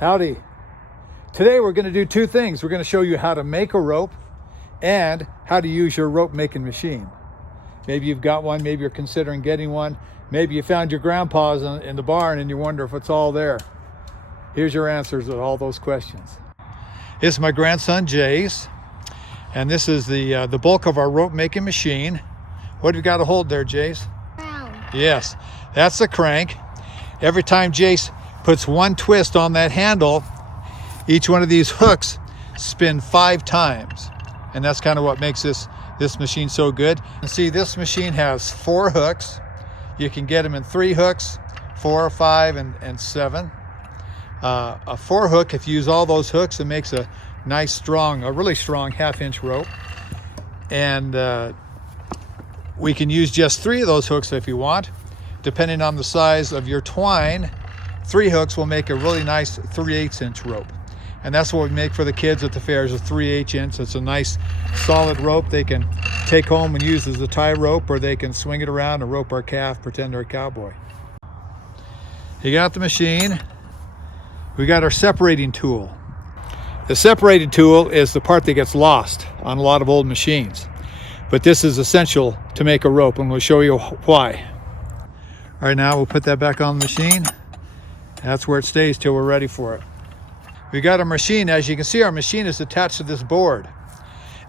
Howdy. Today we're going to do two things. We're going to show you how to make a rope and how to use your rope making machine. Maybe you've got one, maybe you're considering getting one. Maybe you found your grandpa's in the barn and you wonder if it's all there. Here's your answers to all those questions. This is my grandson Jace, and this is the bulk of our rope making machine. What do you got to hold there, Jace? Crown. Yes, that's the crank. Every time Jace puts one twist on that handle, each one of these hooks spin 5 times. And that's kind of what makes this machine so good. You see, this machine has 4 hooks. You can get them in 3 hooks, 4, 5, and 7. A 4 hook, if you use all those hooks, it makes a nice a really strong 1/2 inch rope. And we can use just 3 of those hooks if you want. Depending on the size of your twine, 3 hooks will make a really nice 3/8 inch rope. And that's what we make for the kids at the fairs, a 3/8 inch. It's a nice solid rope they can take home and use as a tie rope, or they can swing it around and rope our calf, pretend they're a cowboy. You got the machine. We got our separating tool. The separating tool is the part that gets lost on a lot of old machines. But this is essential to make a rope, and we'll show you why. All right, now we'll put that back on the machine. That's where it stays till we're ready for it. We got our machine. As you can see, our machine is attached to this board.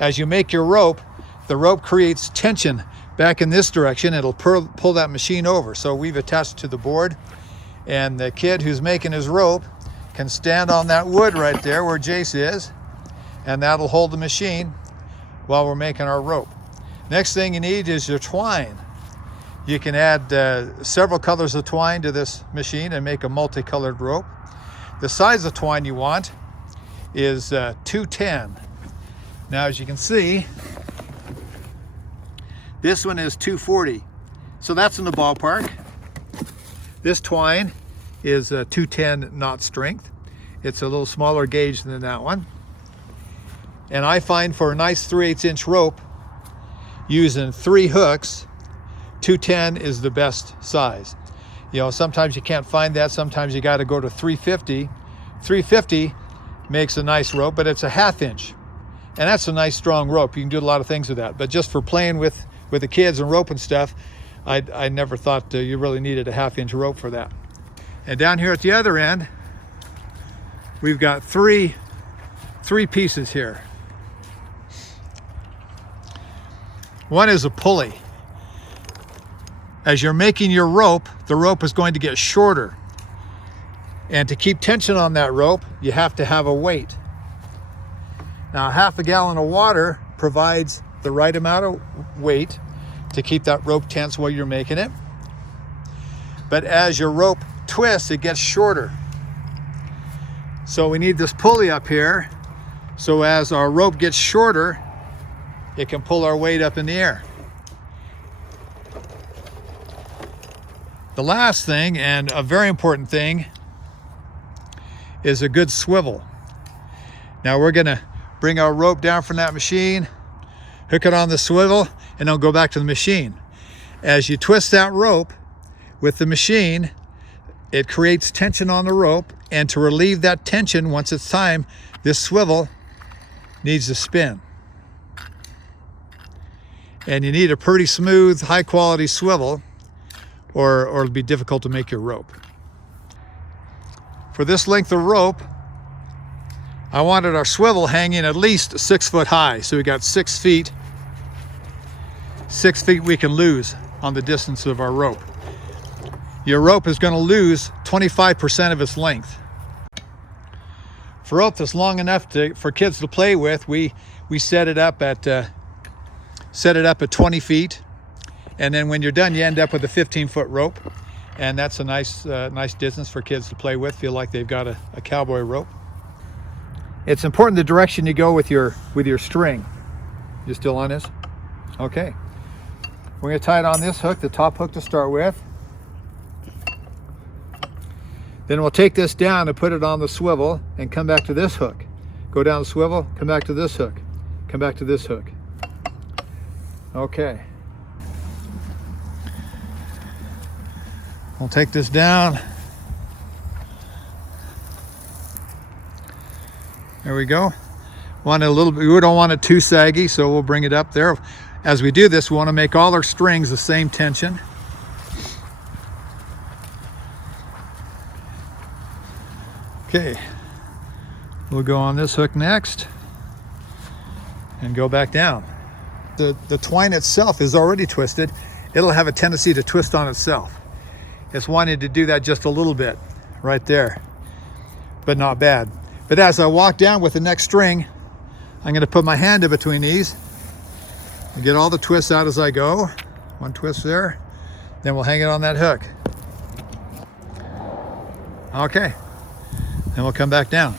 As you make your rope, the rope creates tension back in this direction. It'll pull that machine over. So we've attached to the board, and the kid who's making his rope can stand on that wood right there where Jace is, and that'll hold the machine while we're making our rope. Next thing you need is your twine. You can add several colors of twine to this machine and make a multicolored rope. The size of twine you want is 210. Now, as you can see, this one is 240. So that's in the ballpark. This twine is 210 knot strength. It's a little smaller gauge than that one. And I find for a nice 3/8 inch rope, using 3 hooks, 210 is the best size. You know, sometimes you can't find that. Sometimes you got to go to 350. 350 makes a nice rope, but it's a 1/2 inch. And that's a nice strong rope. You can do a lot of things with that. But just for playing with the kids and rope and stuff, I never thought you really needed a 1/2 inch rope for that. And down here at the other end, we've got three pieces here. One is a pulley. As you're making your rope, the rope is going to get shorter. And to keep tension on that rope, you have to have a weight. Now, 1/2 gallon of water provides the right amount of weight to keep that rope tense while you're making it. But as your rope twists, it gets shorter. So we need this pulley up here, so as our rope gets shorter, it can pull our weight up in the air. The last thing, and a very important thing, is a good swivel. Now we're gonna bring our rope down from that machine, hook it on the swivel, and then go back to the machine. As you twist that rope with the machine, it creates tension on the rope, and to relieve that tension once it's time, this swivel needs to spin. And you need a pretty smooth, high quality swivel, or it'll be difficult to make your rope. For this length of rope, I wanted our swivel hanging at least 6 foot high. So we got 6 feet. 6 feet we can lose on the distance of our rope. Your rope is going to lose 25% of its length. For rope that's long enough for kids to play with, we set it up at 20 feet. And then when you're done, you end up with a 15-foot rope. And that's a nice distance for kids to play with, feel like they've got a cowboy rope. It's important the direction you go with your string. You still on this? Okay. We're going to tie it on this hook, the top hook to start with. Then we'll take this down and put it on the swivel and come back to this hook. Go down the swivel, come back to this hook, come back to this hook. Okay. We'll take this down, There we go. Want it a little bit, we don't want it too saggy, so we'll bring it up there. As we do this, we want to make all our strings the same tension. Okay, we'll go on this hook next and go back down. The twine itself is already twisted. It'll have a tendency to twist on itself. It's wanting to do that just a little bit right there, but not bad. But as I walk down with the next string, I'm going to put my hand in between these and get all the twists out as I go. One twist there, then we'll hang it on that hook. Okay, then we'll come back down.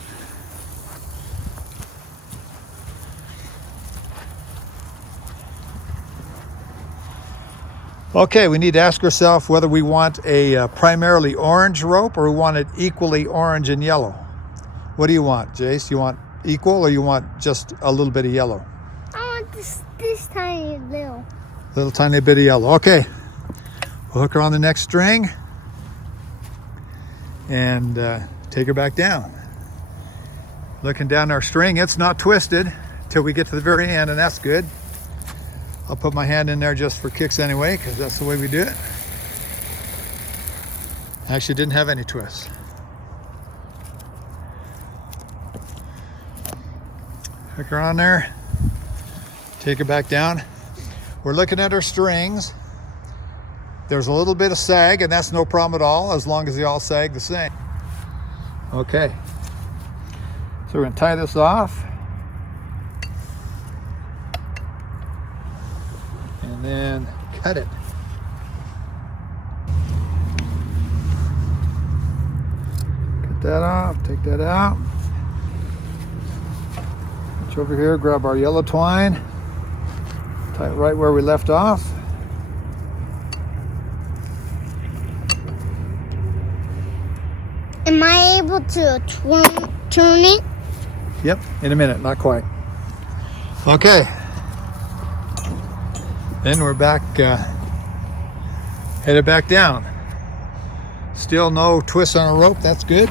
Okay, we need to ask ourselves whether we want a primarily orange rope or we want it equally orange and yellow. What do you want, Jace? You want equal or you want just a little bit of yellow? I want this tiny little tiny bit of yellow. Okay, we'll hook her on the next string and take her back down. Looking down our string, it's not twisted till we get to the very end, and that's good. I'll put my hand in there just for kicks anyway, because that's the way we do it. Actually didn't have any twists. Hook her on there, take her back down. We're looking at our strings. There's a little bit of sag, and that's no problem at all, as long as they all sag the same. Okay, so we're gonna tie this off. And then cut it. Cut that off, take that out. Reach over here, grab our yellow twine, tie it right where we left off. Am I able to turn it? Yep, in a minute, not quite. Okay. Then we're back, headed back down. Still no twist on a rope, that's good.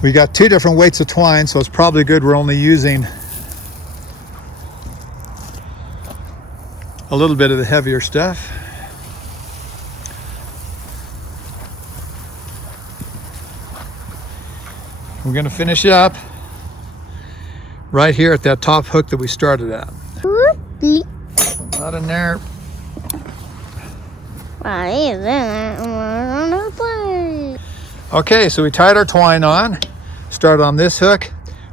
We got 2 different weights of twine, so it's probably good we're only using a little bit of the heavier stuff. We're going to finish up right here at that top hook that we started at. Not in there. Okay, so we tied our twine on, started on this hook,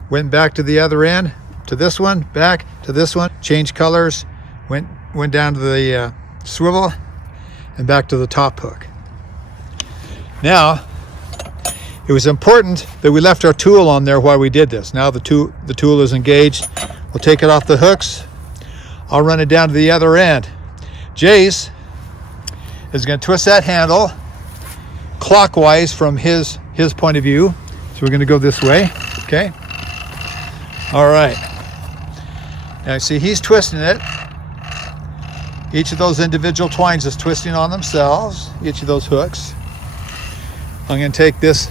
went back to the other end, to this one, back to this one, changed colors, went down to the swivel and back to the top hook. Now, it was important that we left our tool on there while we did this. Now the tool is engaged. We'll take it off the hooks. I'll run it down to the other end. Jace is going to twist that handle clockwise from his point of view. So we're going to go this way, okay? All right. Now see, he's twisting it. Each of those individual twines is twisting on themselves, each of those hooks. I'm going to take this.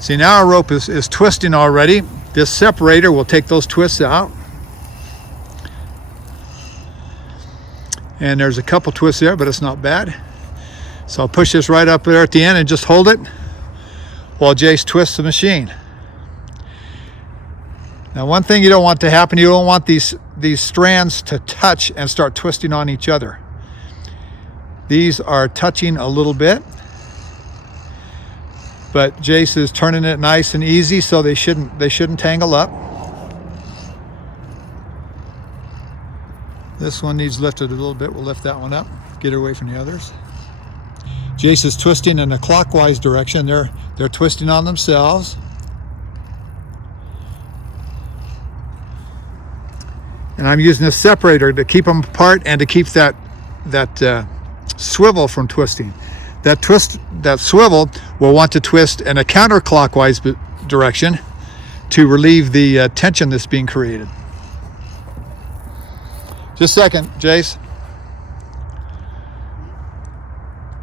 See, now our rope is twisting already. This separator will take those twists out. And there's a couple twists there, but it's not bad. So I'll push this right up there at the end and just hold it while Jace twists the machine. Now, one thing you don't want to happen, you don't want these strands to touch and start twisting on each other. These are touching a little bit, but Jace is turning it nice and easy, so they shouldn't tangle up. This one needs lifted a little bit. We'll lift that one up, get it away from the others. Jace is twisting in a clockwise direction. They're twisting on themselves. And I'm using a separator to keep them apart and to keep that swivel from twisting. That swivel will want to twist in a counterclockwise direction to relieve the tension that's being created. Just a second, Jace.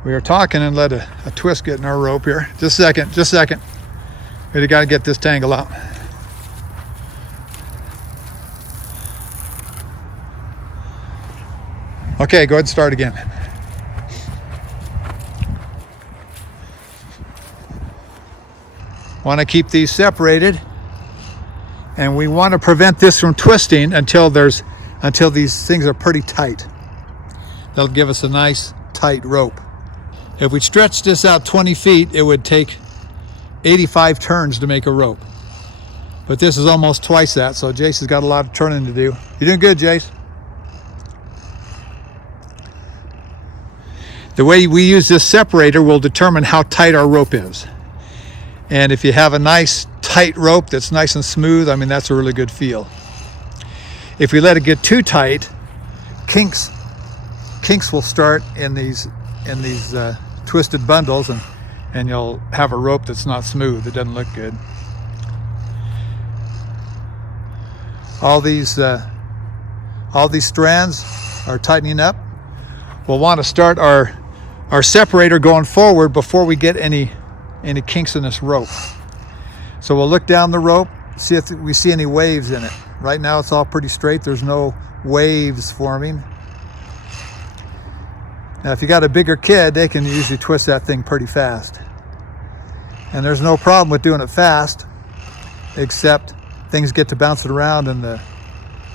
We were talking and let a twist get in our rope here. Just a second. We got to get this tangle out. Okay, go ahead and start again. Want to keep these separated, and we want to prevent this from twisting until these things are pretty tight. That'll give us a nice tight rope. If we stretch this out 20 feet, it would take 85 turns to make a rope. But this is almost twice that, so Jace has got a lot of turning to do. You're doing good, Jace. The way we use this separator will determine how tight our rope is. And if you have a nice tight rope that's nice and smooth, I mean, that's a really good feel. If we let it get too tight, kinks will start in these twisted bundles, and you'll have a rope that's not smooth. It doesn't look good. All these strands are tightening up. We'll want to start our separator going forward before we get any kinks in this rope. So we'll look down the rope, see if we see any waves in it. Right now it's all pretty straight. There's no waves forming. Now if you got a bigger kid, they can usually twist that thing pretty fast. And there's no problem with doing it fast, except things get to bouncing around and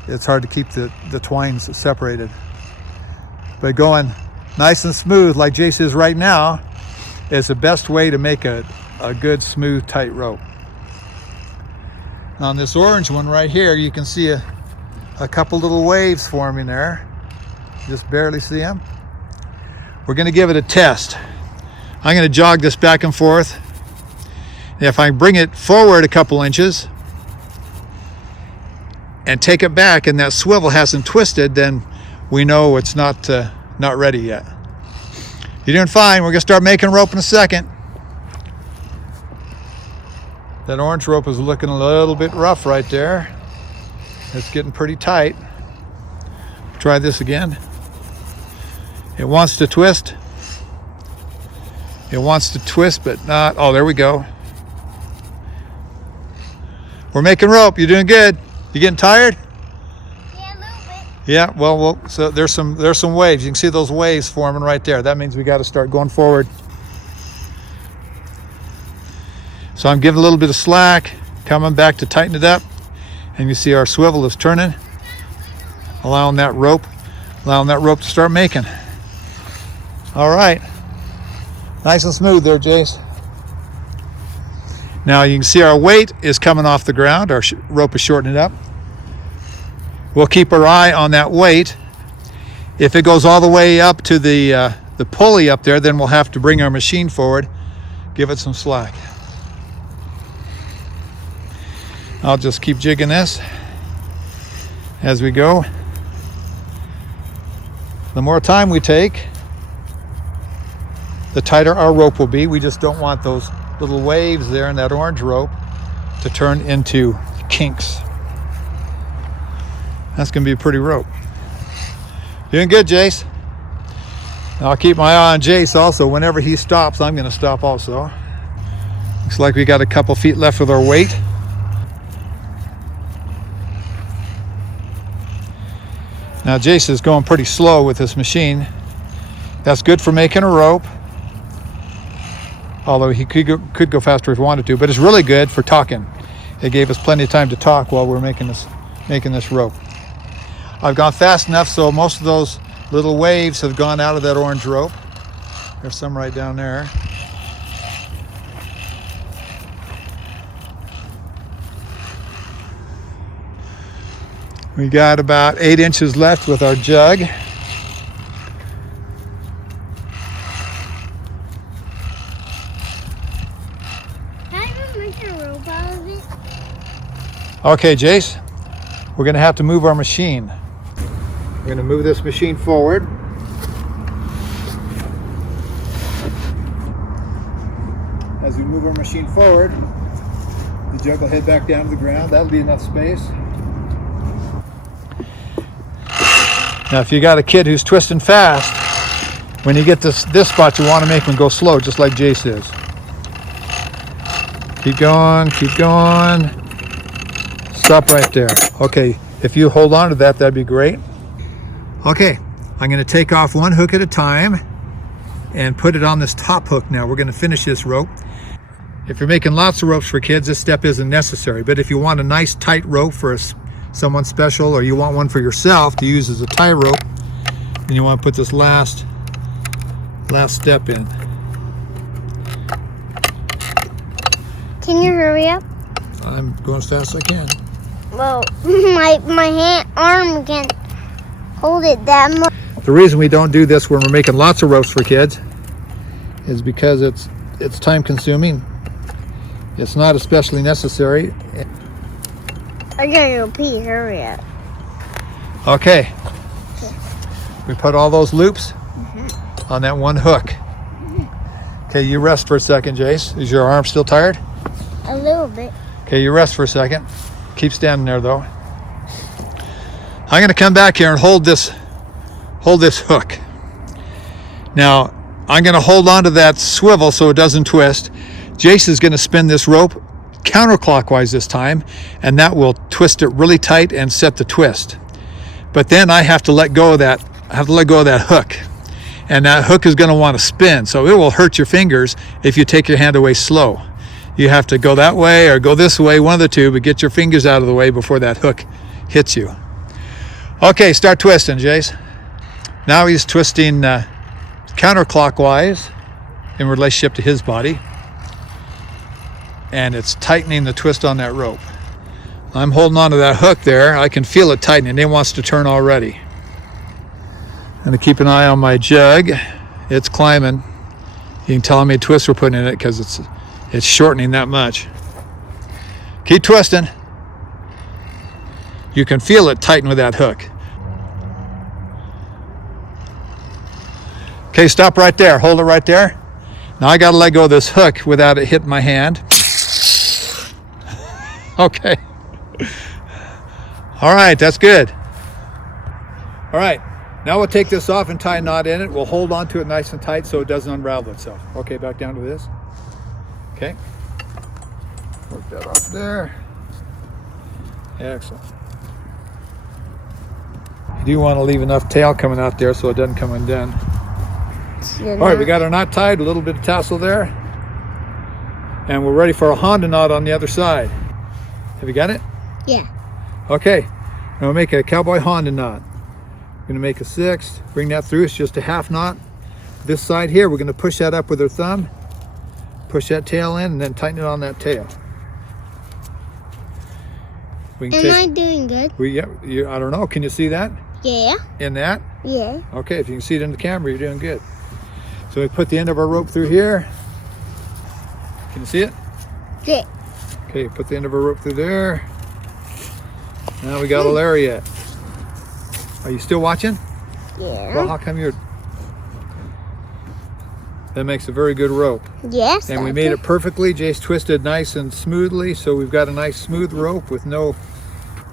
it's hard to keep the twines separated. But going nice and smooth like Jace is right now is the best way to make a good, smooth, tight rope. On this orange one right here, you can see a couple little waves forming there. Just barely see them. We're going to give it a test. I'm going to jog this back and forth. If I bring it forward a couple inches and take it back and that swivel hasn't twisted, then we know it's not ready yet. You're doing fine. We're going to start making rope in a second. That orange rope is looking a little bit rough right there. It's getting pretty tight. Try this again. It wants to twist. It wants to twist, but not. Oh, there we go. We're making rope. You're doing good. You getting tired? Yeah, a little bit. Yeah, well, so there's some waves. You can see those waves forming right there. That means we got to start going forward. So I'm giving a little bit of slack, coming back to tighten it up, and you see our swivel is turning, allowing that rope to start making. All right, nice and smooth there, Jace. Now you can see our weight is coming off the ground. Our rope is shortening up. We'll keep our eye on that weight. If it goes all the way up to the pulley up there, then we'll have to bring our machine forward, give it some slack. I'll just keep jigging this as we go. The more time we take, the tighter our rope will be. We just don't want those little waves there in that orange rope to turn into kinks. That's going to be a pretty rope. Doing good, Jace. I'll keep my eye on Jace also. Whenever he stops, I'm going to stop also. Looks like we got a couple feet left with our weight. Now Jace is going pretty slow with this machine. That's good for making a rope, although he could go faster if he wanted to, but it's really good for talking. It gave us plenty of time to talk while we're making this rope. I've gone fast enough so most of those little waves have gone out of that orange rope. There's some right down there. We got about 8 inches left with our jug. Okay, Jace, we're going to have to move our machine. We're going to move this machine forward. As we move our machine forward, the jug will head back down to the ground. That'll be enough space. Now, if you got a kid who's twisting fast, When you get this spot, you want to make them go slow, just like Jace is. Keep going, keep going. Stop right there. Okay, if you hold on to that, that'd be great. Okay, I'm going to take off one hook at a time and put it on this top hook now. We're going to finish this rope. If you're making lots of ropes for kids, this step isn't necessary. But if you want a nice tight rope for someone special, or you want one for yourself to use as a tie rope, then you want to put this last step in. Can you hurry up? I'm going as fast as I can. Well, my arm can't hold it that much. The reason we don't do this when we're making lots of ropes for kids is because it's time consuming. It's not especially necessary. I gotta go pee, hurry up. Okay. We put all those loops on that one hook. Okay, you rest for a second, Jace. Is your arm still tired? A little bit. Okay, you rest for a second. Keep standing there though. I'm gonna come back here and hold this hook. Now, I'm gonna hold on to that swivel so it doesn't twist. Jace is gonna spin this rope counterclockwise this time, and that will twist it really tight and set the twist. But then I have to let go of that. Hook. And that hook is gonna want to spin, so it will hurt your fingers if you take your hand away slow. You have to go that way or go this way, one of the two, but get your fingers out of the way before that hook hits you. Okay, start twisting, Jace. Now he's twisting counterclockwise in relationship to his body. And it's tightening the twist on that rope. I'm holding on to that hook there. I can feel it tightening. It wants to turn already. I'm going to keep an eye on my jug. It's climbing. You can tell how many twists we're putting in it because it's shortening that much. Keep twisting. You can feel it tighten with that hook. Okay, stop right there. Hold it right there. Now I got to let go of this hook without it hitting my hand. Okay. All right, that's good. All right, now we'll take this off and tie a knot in it. We'll hold on to it nice and tight so it doesn't unravel itself. Okay, back down to this. Okay. Work that off there. Excellent. You do want to leave enough tail coming out there so it doesn't come undone. All right, we got our knot tied, a little bit of tassel there. And we're ready for a Honda knot on the other side. Have you got it? Yeah. Okay, now we'll make a Cowboy Honda knot. We're gonna make a 6, bring that through, it's just a half knot. This side here, we're gonna push that up with our thumb, push that tail in, and then tighten it on that tail. Am I doing good? I don't know, can you see that? Yeah. In that? Yeah. Okay, if you can see it in the camera, you're doing good. So we put the end of our rope through here. Can you see it? Yeah. Okay, put the end of our rope through there. Now we got a lariat. Are you still watching? Yeah. Well, how come you're... That makes a very good rope. Yes. And we made it perfectly. Jace twisted nice and smoothly, so we've got a nice smooth rope with no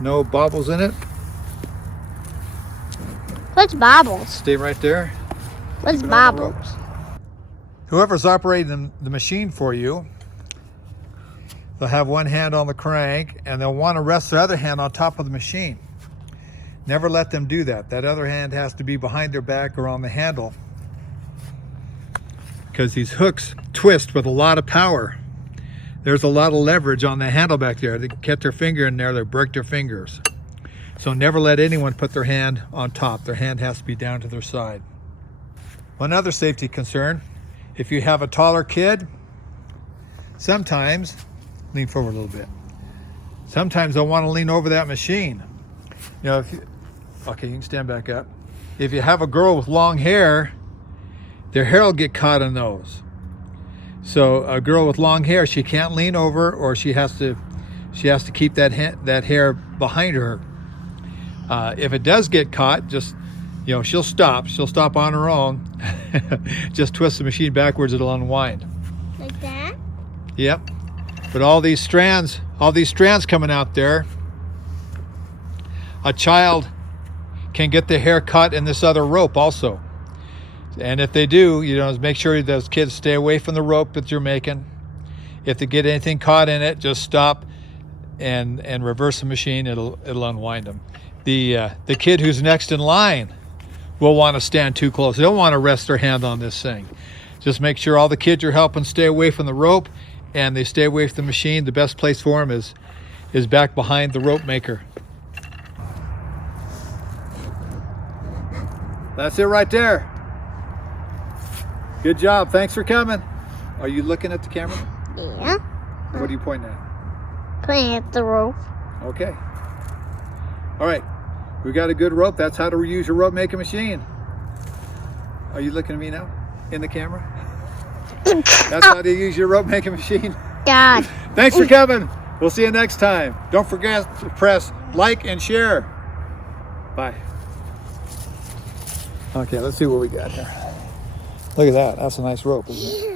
bobbles in it. What's bobbles? Stay right there. What's Keeping on the bobbles? ropes. Whoever's operating the machine for you, they'll have one hand on the crank and they'll want to rest their other hand on top of the machine. Never let them do that. That other hand has to be behind their back or on the handle, because these hooks twist with a lot of power. There's a lot of leverage on the handle back there. They get their finger in there, they break their fingers. So never let anyone put their hand on top. Their hand has to be down to their side. One other safety concern, if you have a taller kid, sometimes, lean forward a little bit. Sometimes they'll want to lean over that machine. You know, okay, you can stand back up. If you have a girl with long hair, their hair will get caught in those. So a girl with long hair, she can't lean over, or she has to keep that hair behind her. If it does get caught, just, she'll stop on her own. Just twist the machine backwards, it'll unwind. Like that? Yep. But all these strands coming out there, a child can get the hair caught in this other rope also. And if they do, make sure those kids stay away from the rope that you're making. If they get anything caught in it, just stop and reverse the machine. It'll unwind them. The kid who's next in line will want to stand too close. They don't want to rest their hand on this thing. Just make sure all the kids you're helping stay away from the rope and they stay away from the machine. The best place for them is back behind the rope maker. That's it right there. Good job. Thanks for coming. Are you looking at the camera? Yeah. What are you pointing at? Playing at the rope. Okay. All right. We got a good rope. That's how to reuse your rope making machine. Are you looking at me now? In the camera? That's how to use your rope making machine. Dad. Thanks for coming. We'll see you next time. Don't forget to press like and share. Bye. Okay, let's see what we got here. Look at that. That's a nice rope, isn't it?